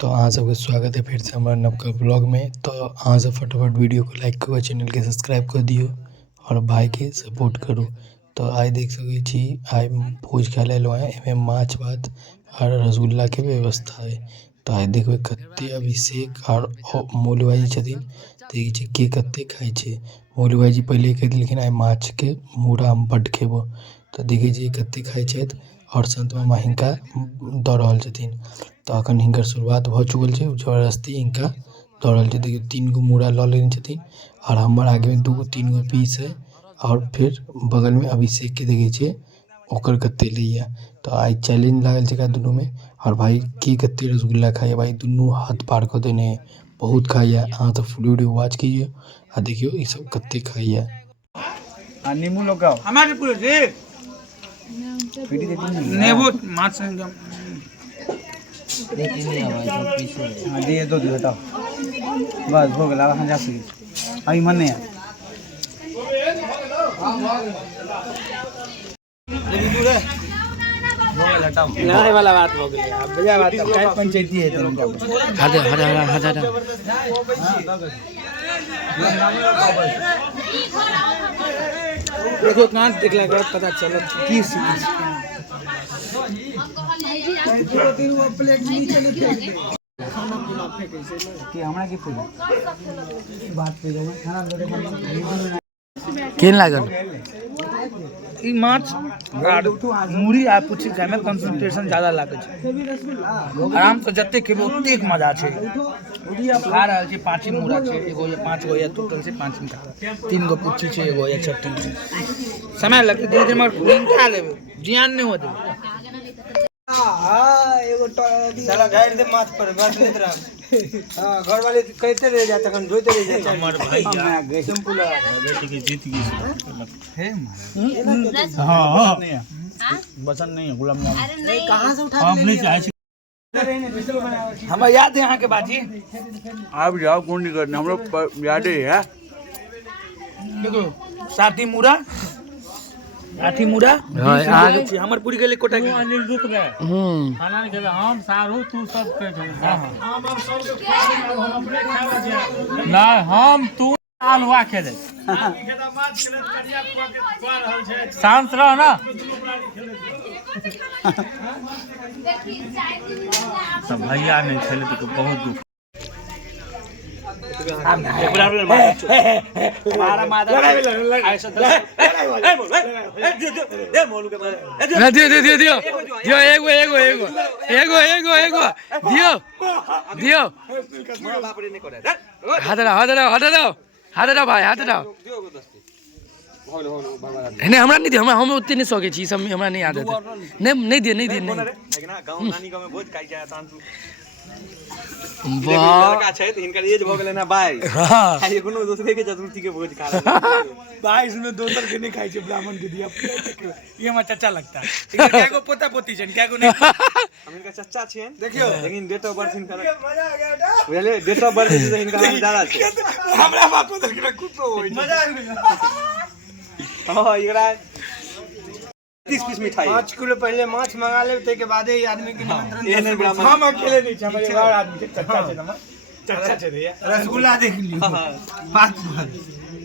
तो अहाँ सबके स्वागत है फिर से हमारे नवका ब्लॉग में। तो अहाँ सब फटाफट वीडियो को लाइक करो, चैनल के सब्सक्राइब कर दियो और भाई के सपोर्ट करो। तो आज देख सकै छी आज भोज खाय लेल एमे माछ भात और रसगुल्ला के व्यवस्था है। तो आज देखबे कते अभिषेक और मोलू भाई छथिन, देखै छी के कते खाय छै। मोलू भाई जी पहले कह दिलखिन आइ माछ के मूड़ा हम बड्ड खेबो। तो देखै छी कते खाय छथि और संत मामा हिनका दऽ रहल छथिन। तो अखन हिनकर शुरुआत भ चुकल छै, जबरदस्ती हिनका दऽ रहल छै। देखियो 3 गो मूड़ा लऽ लेने छथिन और हमर आगे में 2 गो 3 गो पीस है और फिर बगल में अभिषेक के देखै छियै ओकर कते लैया। तो आई चैलेंज लागल छै एकरा दुनू में और भाई के कते रसगुल्ला खाइया। भाई दुनू हाथ पार कर देने है, बहुत खाइया। अहाँ तो फुल वीडियो वॉच कीजिए आ देखियो ई सब कते खाइया। आ नींबू लगाओ हमारे पूरे जी पीटी दे नींबू माछ से एकदम लेकिन नहीं हमारे सब पीछे हां दे दो हटाओ बस हो गया हम जा सके अभी मन नहीं है लेकिन दूर है हो गया हटाओ लड़ाई वाला बात हो गई अब बजा बात काय पंचायती है तुम का हटा देखो कान देख ले पता चलो की सीरीज प्लेट नीचे ले फेंक दे खाना पूरा फेंके से कि हमरा की पूरा बात पे जाओ खाना दे केन लागल ई माछ मुरी आ पुछि खाय में कंसंट्रेशन ज्यादा लागे छै। आराम से जत्ते खेबे ओत्ते मजा छै। खा रहल छै 5 मुरा छै, एगो या 5 गो या टोटल छै 5 मुरा, 3 गो पुछि छै, एगो या छट्टी छै। समय लगते धीरे धीरे मगर खा लेबे, जियान नहीं होते। हां एगो साला गाड़ दे माछ पर बस लेत रह। हां घर वाले कहते रह जा तखन धोते रह जा हमर भाई या सिंपल बेटी के जीत गई है मारा। हां बसन नहीं है गुलाम नाम अरे कहां से उठा ले नहीं चाहे हम याद है यहाँ के बात ही आप जाओ कौन नहीं करना हम लोग याद है। देखो साथी मुरा आठी मुरा आगे हमर पूरी गेले कोटा के अनिल दुख में खाना नहीं खेला हम सारू तू सब के हम सब के हम अपने खावा जा ना हम तू आलुआ खेले खेदा माछ खेले करिया पुआ के खुआ रहल छै। शांत रह ना सब भैया नहीं खेले तो बहुत दुख हमारा मादा ऐसा दे मोलू के मारे दियो हटा भाई हटा नहीं हमरा नहीं दियो हम उतने नहीं सके छी सब हमरा नहीं आदत है नहीं दिए लेकिन गांव नानी गांव में भोज खाई जाए तान तू वाह लड़का छै त हिनकर एज भ गेलै ना 22 हां खाली कोनो दोसरे के चतुर्थी के भोज खा रहा 22 में दोसर के नहीं खाई छै ब्राह्मण के दिया ये हमर चाचा लगता है। कैगो पोता पोती छन कैगो नहीं हम इनका चाचा छियन देखियो लेकिन डेट ऑफ बर्थ इनका मजा आ गया बेटा बुझले डेट ऑफ बर्थ से इनका नाम ज्यादा छै हमरा बाप को के कुतो होई मजा आ गया। हां एकरा 30 पीस मिठाई 5 किलो पहले माछ मंगा ले ते के बाद ही आदमी के निमंत्रण ये नहीं ब्राह्मण हम अकेले नहीं छ हमारे बाहर आदमी के चर्चा छै ना चर्चा छै भैया रसगुल्ला देख ली बात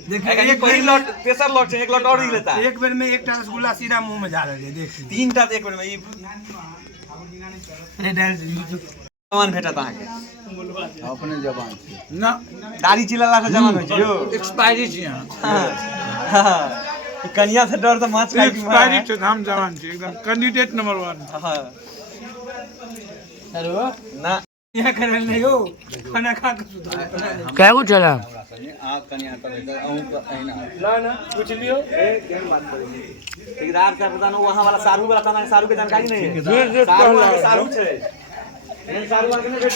देख एक कोई लॉट प्रेशर लॉट छै एक लॉट और ही लेता है एक बेर में एकटा रसगुल्ला सीधा मुंह में जा रहले देख तीनटा एक बेर में ई अरे डाल जवान भेटत आहा के अपने जवान ना दाढ़ी चिल्ला से जवान होय छै यो एक्सपायरी छै हां कन्या से डर तो माछ खाई एक्सपायरी तो हम जवान छी एकदम कैंडिडेट नंबर 1 हां हेलो ना यहां करल नहीं हो खाना खा के सुधा क्या को चला आ कन्या तो अहू ना पूछ लियो केन बात करेंगे ठेकेदार से पता न वहां वाला सारू वाला खाना सारू के जानकारी नहीं है सारू छै सारू वाला के